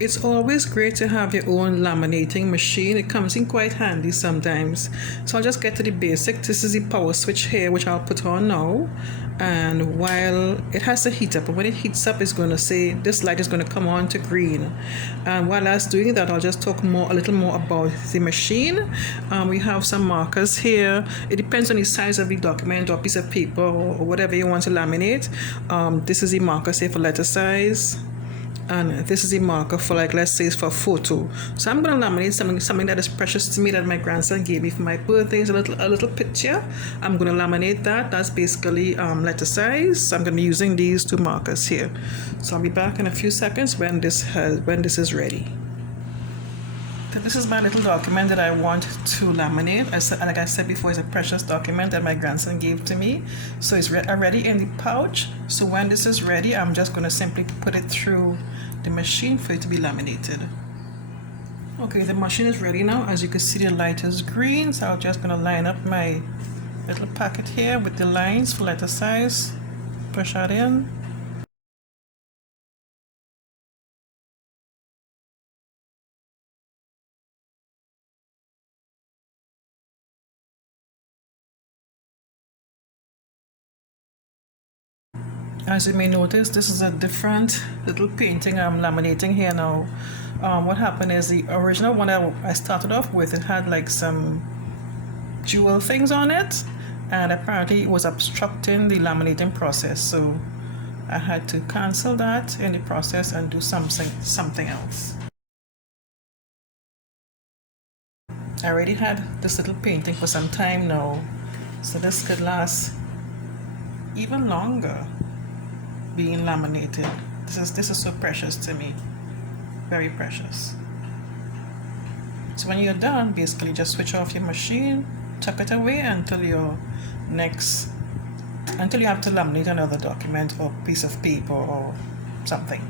It's always great to have your own laminating machine. It comes in quite handy sometimes. So I'll just get to the basic. This is the power switch here, which I'll put on now. And while it has to heat up, and when it heats up, it's going to say this light is going to come on to green. And while I was doing that, I'll just talk a little more about the machine. We have some markers here. It depends on the size of the document or piece of paper or whatever you want to laminate. This is the marker, say, for letter size. And this is a marker for, like, let's say it's for a photo. So I'm going to laminate something that is precious to me that my grandson gave me for my birthday. It's a little picture. I'm going to laminate that. That's basically letter size. So I'm going to be using these two markers here. So I'll be back in a few seconds when this is ready. So this is my little document that I want to laminate. Like I said before, it's a precious document that my grandson gave to me. So it's already in the pouch. So when this is ready, I'm just going to simply put it through the machine for it to be laminated. Okay, the machine is ready now. As you can see, the light is green. So I'm just going to line up my little packet here with the lines for letter size. Push that in. As you may notice, this is a different little painting I'm laminating here now. What happened is the original one I started off with, it had like some jewel things on it, and apparently it was obstructing the laminating process. So I had to cancel that in the process and do something else. I already had this little painting for some time now, so this could last even longer being laminated. This is so precious to me, very precious. So when you're done, basically just switch off your machine, tuck it away until you have to laminate another document or piece of paper or something.